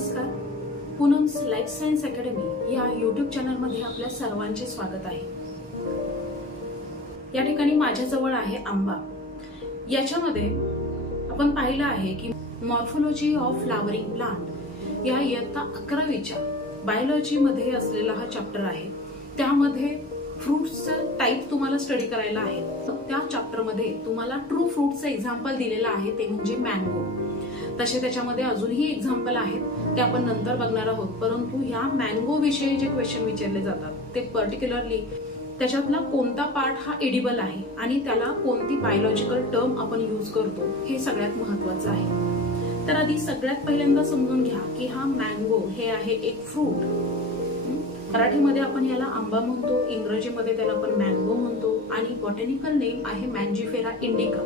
नमस्कार. Poonam's life science academy या YouTube चॅनलमध्ये आपल्या सर्वांचे स्वागत आहे. या ठिकाणी माझ्याजवळ आहे आंबा. याच्यामध्ये आपण पाहिलं आहे की मॉर्फोलॉजी ऑफ फ्लावरिंग प्लांट या इयत्ता 11वीच्या बायोलॉजी मध्ये असलेला हा चॅप्टर आहे. त्यामध्ये फ्रूट्सचं टाइप तुम्हाला स्टडी करायला आहे. त्या चॅप्टर मध्ये तुम्हाला ट्रू फ्रूटचं एक्झाम्पल दिलेलं आहे, ते म्हणजे मँगो. तसे त्याच्यामध्ये अजूनही एक्झाम्पल आहेत, ते आपण नंतर बघणार आहोत. परंतु ह्या मँगो विषयी जे क्वेश्चन विचारले जातात ते पर्टिक्युलरली त्याच्यातला कोणता पार्ट हा एडिबल आहे आणि त्याला कोणती बायोलॉजिकल टर्म आपण यूज करतो हे सगळ्यात महत्वाचं आहे. तर आधी सगळ्यात पहिल्यांदा समजून घ्या की हा मँगो हे आहे एक फ्रूट. मराठीमध्ये आपण याला आंबा म्हणतो, इंग्रजीमध्ये त्याला आपण मँगो म्हणतो आणि बॉटॅनिकल नेम आहे मँजिफेरा इंडिका.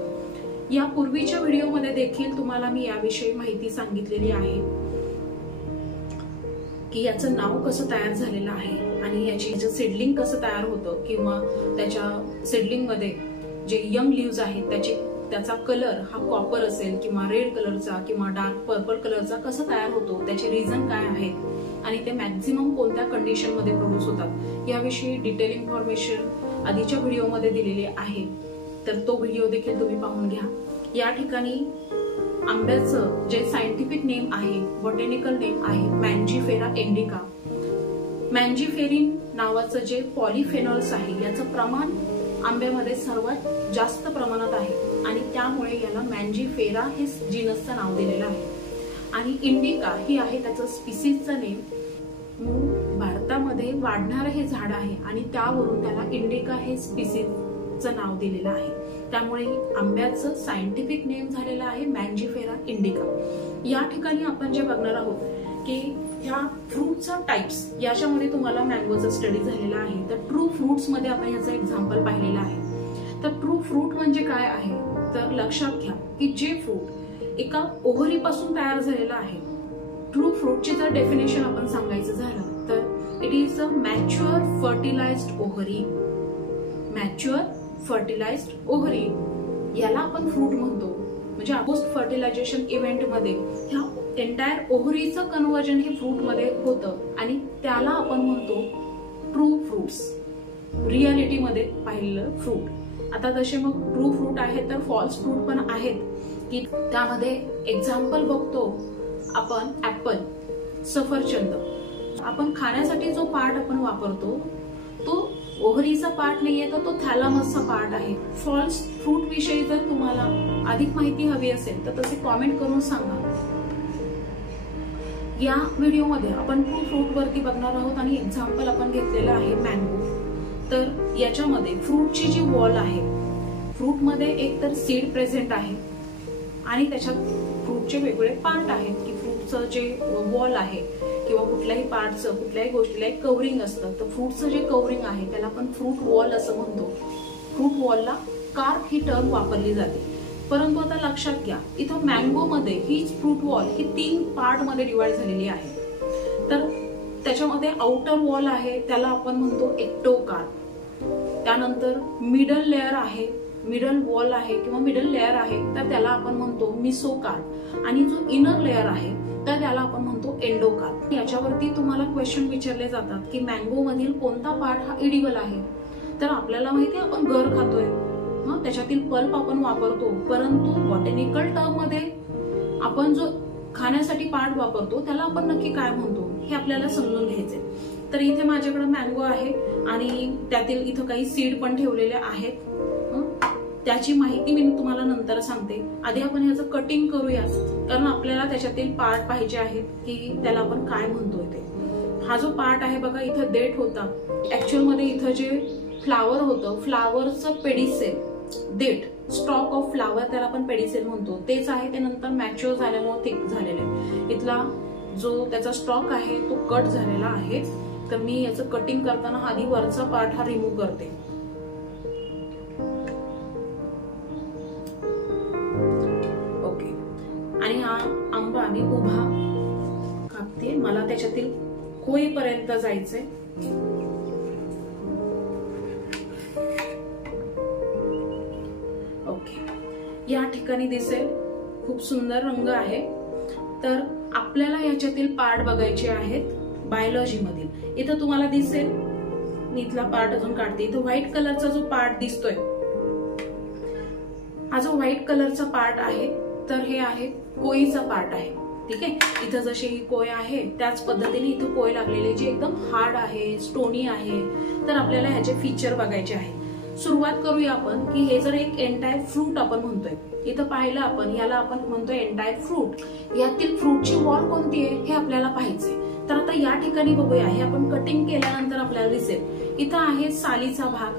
या पूर्वीच्या व्हिडिओमध्ये देखील तुम्हाला मी याविषयी माहिती सांगितलेली आहे की याचं नाव कसं तयार झालेलं आहे आणि याची सीडलिंग कसं तयार होतं किंवा त्याच्या सीडलिंग मध्ये जे यंग लीव्स आहेत त्याचा कलर हा कॉपर असेल किंवा रेड कलरचा किंवा डार्क पर्पल कलरचा कसा तयार होतो, त्याचे रिझन काय आहेत आणि ते मॅक्झिमम कोणत्या कंडिशन मध्ये प्रोड्यूस होतात याविषयी डिटेल इन्फॉर्मेशन आधीच्या व्हिडिओमध्ये दिलेली आहे. तर तो व्हिडिओ देखील तुम्ही पाहून घ्या. या ठिकाणी आंब्याचं जे सायंटिफिक नेम आहे, बॉटॅनिकल नेम आहे मँजिफेरा इंडिका. मँजिफेरिन नावाचं जे पॉलिफेनॉल्स आहे याचं प्रमाण आंब्यामध्ये सर्वात जास्त प्रमाणात आहे आणि त्यामुळे याला मँजिफेरा हे जीनसचं नाव दिलेलं आहे. आणि इंडिका ही आहे त्याचं स्पीसीजचं नेम. भारतामध्ये वाढणारं हे झाड आहे आणि त्यावरून त्याला इंडिका हे स्पीसीजचं नाव दिलेलं आहे. त्यामुळे आंब्याचं सायंटिफिक नेम झालेलं आहे मँजिफेरा इंडिका. या ठिकाणी आपण जे बघणार आहोत की ह्या फ्रूटचा टाइप्स याच्यामध्ये तुम्हाला मँगोचा स्टडी झालेला आहे. तर ट्रू फ्रूट्स मध्ये आपण याचं एक्झाम्पल पाहिलेलं आहे. तर ट्रू फ्रूट म्हणजे काय आहे तर लक्षात घ्या की जे फ्रूट एका ओव्हरीपासून तयार झालेलं आहे. ट्रू फ्रूटची जर डेफिनेशन आपण सांगायचं झालं तर it is a mature fertilised ovary. Mature fertilised ovary याला आपण फ्रूट म्हणतो. म्हणजे पोस्ट फर्टिलायझेशन इव्हेंट मध्ये ह्या एंटायर ओव्हरीचं कन्व्हर्जन हे फ्रूट मध्ये होतं आणि त्याला आपण म्हणतो ट्रू फ्रूट्स. रिअलिटी मध्ये पाहिलेलं फ्रूट. आता जसे मग ट्रू फ्रूट आहेत तर फॉल्स फ्रूट पण आहेत की त्यामध्ये एक्झाम्पल बघतो आपण ऍपल, सफरचंद. आपण खाण्यासाठी जो पार्ट आपण वापरतो तो ओव्हरीचा पार्ट नाहीये तर तो थॅलामसचा पार्ट आहे. फॉल्स फ्रूट विषयी जर तुम्हाला अधिक माहिती हवी असेल तर तसे कॉमेंट करून सांगा. या व्हिडिओमध्ये आपण ट्रू फ्रूट वरती बघणार आहोत आणि एक्झाम्पल आपण घेतलेलं आहे मँगो. तर याच्यामध्ये फ्रूटची जी वॉल आहे, फ्रूटमध्ये एक तर सीड प्रेझेंट आहे आणि त्याच्यात फ्रूटचे वेगवेगळे पार्ट आहेत की फ्रूटचं जे वॉल आहे किंवा कुठल्याही पार्टचं कुठल्याही गोष्टीला एक कव्हरिंग असतं. तर फ्रूटचं जे कव्हरिंग आहे त्याला आपण फ्रूट वॉल असं म्हणतो. फ्रूट वॉलला कार्प ही टर्म वापरली जाते. परंतु आता लक्षात घ्या इथं मँगो मध्ये हीच फ्रूट वॉल ही 3 पार्ट मध्ये डिवाइड झालेली आहे. तर त्याच्यामध्ये आउटर वॉल आहे त्याला आपण म्हणतो एक्टोकार्प. त्यानंतर मिडल लेअर आहे, मिडल वॉल आहे किंवा मिडल लेअर आहे तर त्याला आपण म्हणतो मिसोकार्प आणि जो इनर लेअर आहे तर त्याला आपण म्हणतो एंडोकार्प. याच्यावरती तुम्हाला क्वेश्चन विचारले जातात की मँगो मधील कोणता पार्ट हा एडिबल आहे. तर आपल्याला माहिती आहे आपण गर खातोय, त्याच्यातील पल्प आपण वापरतो. परंतु बॉटॅनिकल टर्म मध्ये आपण जो खाण्यासाठी पार्ट वापरतो त्याला आपण नक्की काय म्हणतो हे आपल्याला समजून घ्यायचे. तर इथे माझ्याकडे मँगो आहे आणि त्यातील इथं काही सीड पण ठेवलेले आहेत. त्याची माहिती मी तुम्हाला नंतर सांगते. आधी आपण ह्याचं कटिंग करूया कारण आपल्याला त्याच्यातील पार्ट पाहिजे आहेत की त्याला आपण काय म्हणतोय ते. हा जो पार्ट आहे बघा इथं देठ होता. ऍक्च्युअल मध्ये इथं जे फ्लावर होतं, फ्लावरचं पेडिसेल, देठ, स्टॉक ऑफ फ्लावर त्याला आपण पेडिसेल म्हणतो. तेच आहे ते नंतर मॅच्युअर झाल्यामुळे थिक झालेलं आहे. इथला जो त्याचा स्टॉक आहे तो कट झालेला आहे. तर मी याचं कटिंग करताना आधी वरचा पार्ट हा रिमूव्ह करते. ओके. आणि हा आंबा मी उभा कापते. मला त्याच्यातील खोईपर्यंत जायचंय. ओके. या ठिकाणी दिसेल खूप सुंदर रंग आहे. तर आपल्याला याच्यातील पार्ट बघायचे आहेत बायोलॉजी मधील. इथं तुम्हाला दिसेल, मी इथला पार्ट अजून काढते. इथं व्हाईट कलरचा जो पार्ट दिसतोय, हा जो व्हाईट कलरचा पार्ट आहे तर हे आहे कोळीचा पार्ट आहे. ठीक आहे, इथं जशी ही कोय आहे त्याच पद्धतीने इथं कोय लागलेली जी एकदम हार्ड आहे, स्टोनी आहे. तर आपल्याला ह्याचे फीचर बघायचे आहे. सुरुवात करूया आपण की हे जर एक एंटायर फ्रूट आपण म्हणतोय, इथं पाहिलं आपण, याला आपण म्हणतोय एंटायर फ्रूट. यातील फ्रूटची वॉल कोणती आहे हे आपल्याला पाहायचंय. तर आता या ठिकाणी बघूया, हे आपण कटिंग केल्यानंतर आपल्याला दिसेल इथं आहे सालीचा भाग.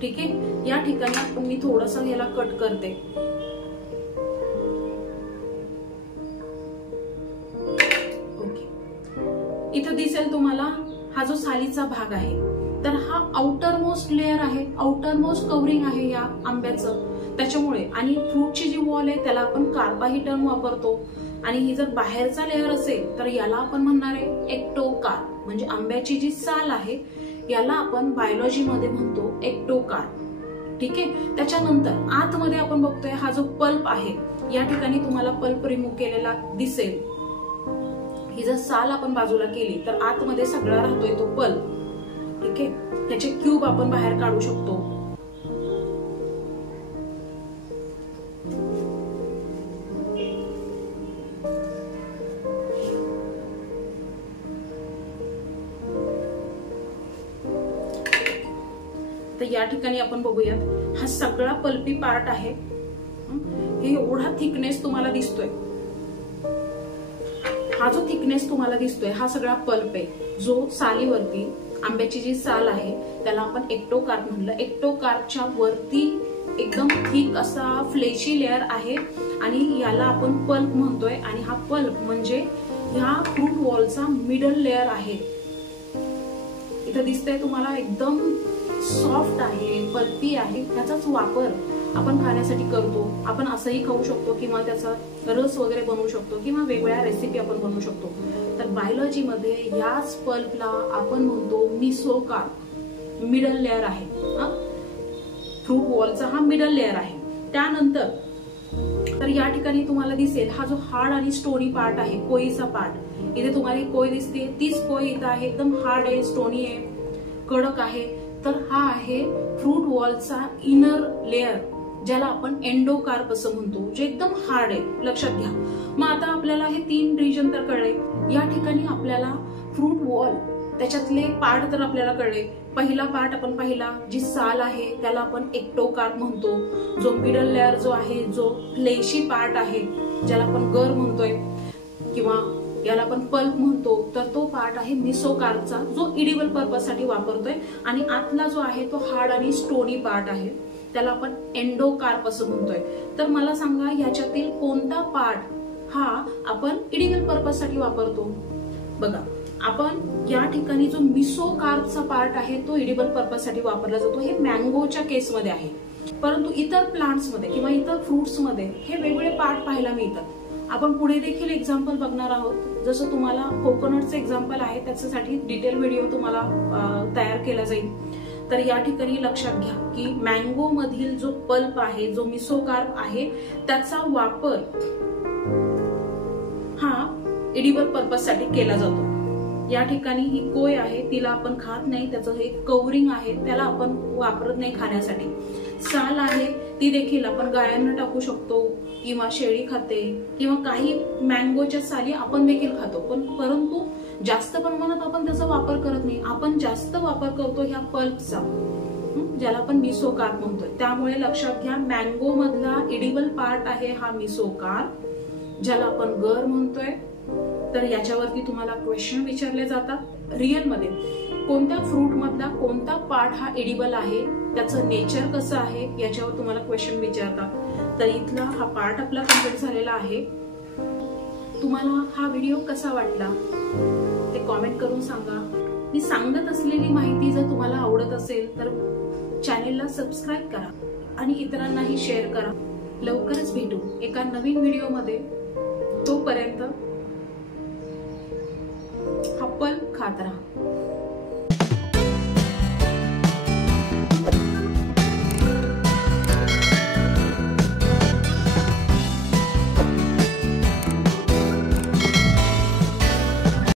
ठीक आहे, या ठिकाणी आपण मी थोडंसं ह्याला कट करते. ओके, इथं दिसेल तुम्हाला हा जो सालीचा भाग आहे तर हा आउटर मोस्ट लेअर आहे, आउटर मोस्ट कव्हरिंग आहे या आंब्याचं. त्याच्यामुळे आणि फ्रूटची जी वॉल आहे त्याला आपण कार्पा ही टर्म वापरतो. आणि ही जर बाहेरचा लेअर असेल तर याला आपण म्हणणार आहे एक्टोकार्प. म्हणजे आंब्याची जी साल आहे याला आपण बायोलॉजी मध्ये म्हणतो एक्टोकार्प. ठीक आहे, त्याच्यानंतर आतमध्ये आपण बघतोय हा जो पल्प आहे, या ठिकाणी तुम्हाला पल्प रिमूव्ह केलेला दिसेल. ही जर साल आपण बाजूला केली तर आतमध्ये सगळा राहतोय तो पल्प. ठीक आहे, त्याचे क्यूब आपण बाहेर काढू शकतो. तर या ठिकाणी आपण बघूयात, हा सगळा पल्पी पार्ट आहे. हे एवढा थिकनेस तुम्हाला दिसतोय, हा जो थिकनेस तुम्हाला दिसतोय हा सगळा पल्प आहे, जो सालीवरती आंब्याची जी साल आहे त्याला आपण एक्टोकार्प म्हणलं. एक्टोकार्पच्या वरती एकदम थिक असा फ्लेशी लेअर आहे आणि याला आपण पल्प म्हणतोय. आणि हा पल्प म्हणजे ह्या फ्रूट वॉलचा मिडल लेअर आहे. इथं दिसतंय तुम्हाला एकदम सॉफ्ट आहे, पल्पी आहे. त्याचाच वापर आपण खाण्यासाठी करतो. आपण असंही खाऊ शकतो किंवा त्याचा रस वगैरे बनवू शकतो किंवा वेगवेगळ्या रेसिपी आपण बनवू शकतो. तर बायोलॉजी मध्ये याच पल्पला आपण म्हणतो मिसोकार्प. मिडल लेअर आहे, फ्रूट वॉलचा हा मिडल लेअर आहे. त्यानंतर तर या ठिकाणी तुम्हाला दिसेल हा जो हार्ड आणि स्टोनी पार्ट आहे, कोळीचा पार्ट. इथे तुम्हाला कोय दिसते, तीच कोय इथं आहे, एकदम हार्ड आहे, स्टोनी आहे, कडक आहे. तर हा आहे फ्रूट वॉलचा इनर लेअर, ज्याला आपण एंडोकार्प असं म्हणतो, जे एकदम हार्ड आहे. लक्षात घ्या. मग आता आपल्याला हे 3 रिजन तर कळले. या ठिकाणी आपल्याला फ्रूट वॉल त्याच्यातले पार्ट तर आपल्याला कळले. पहिला पार्ट आपण पाहिला, जी साल आहे त्याला आपण एक्टोकार्प म्हणतो. जो मिडल लेअर जो आहे, जो फ्लेशी पार्ट आहे, ज्याला आपण गर म्हणतोय किंवा याला आपण पल्प म्हणतो, तर तो पार्ट आहे मिसोकार्पचा, जो इडिबल पर्पज साठी वापरतोय. आणि आतला जो आहे तो हार्ड आणि स्टोनी पार्ट आहे, त्याला आपण एंडोकार्प असं म्हणतोय. तर मला सांगा, याच्यातील कोणता पार्ट हा आपण इडिबल पर्पज साठी वापरतो? बघा, आपण या ठिकाणी जो मिसोकार्पचा पार्ट आहे तो इडिबल पर्पज साठी वापरला जातो. हे मँगोच्या केसमध्ये आहे. परंतु इतर प्लांट्स मध्ये किंवा इतर फ्रुट्स मध्ये हे वेगवेगळे पार्ट पाहायला मिळतात. आपण पुढे देखील एक्झाम्पल बघणार आहोत. जसं तुम्हाला कोकोनटचं एक्झाम्पल आहे, त्याच्यासाठी डिटेल व्हिडिओ तुम्हाला तयार केला जाईल. तर या ठिकाणी लक्षात घ्या की मँगो मधील जो पल्प आहे, जो मिसोकार्प आहे, त्याचा वापर हा इडिबल पर्पज साठी केला जातो. या ठिकाणी ही कोय आहे, तिला आपण खात नाही, त्याचं हे कव्हरिंग आहे, त्याला आपण वापरत नाही खाण्यासाठी. साल आहे, ती देखील आपण गायांना टाकू शकतो किंवा शेळी खाते किंवा काही मँगोच्या साली आपण देखील खातो. परंतु जास्त प्रमाणात आपण त्याचा वापर करत नाही. आपण जास्त वापर करतो ह्या पल्पचा, ज्याला आपण मिसोकार्प म्हणतोय. त्यामुळे लक्षात घ्या, मँगो मधला इडिबल पार्ट आहे हा मिसोकार्प, ज्याला आपण गर म्हणतोय. तर याच्यावरती तुम्हाला क्वेश्चन विचारले जातात. रिअल मध्ये कोणत्या फ्रूट मधला कोणता पार्ट हा एडिबल आहे, त्याचं नेचर कसं आहे, याच्यावर तुम्हाला क्वेश्चन विचारतात. तर इथला हा पार्ट आपला कम्प्लीट झालेला आहे. तुम्हाला हा व्हिडिओ कसा वाटला ते कॉमेंट करून सांगा. मी सांगत असलेली माहिती जर तुम्हाला आवडत असेल तर चॅनेलला सबस्क्राईब करा आणि इतरांनाही शेअर करा. लवकरच भेटू एका नवीन व्हिडिओमध्ये. तोपर्यंत हा पल्प खात राहा.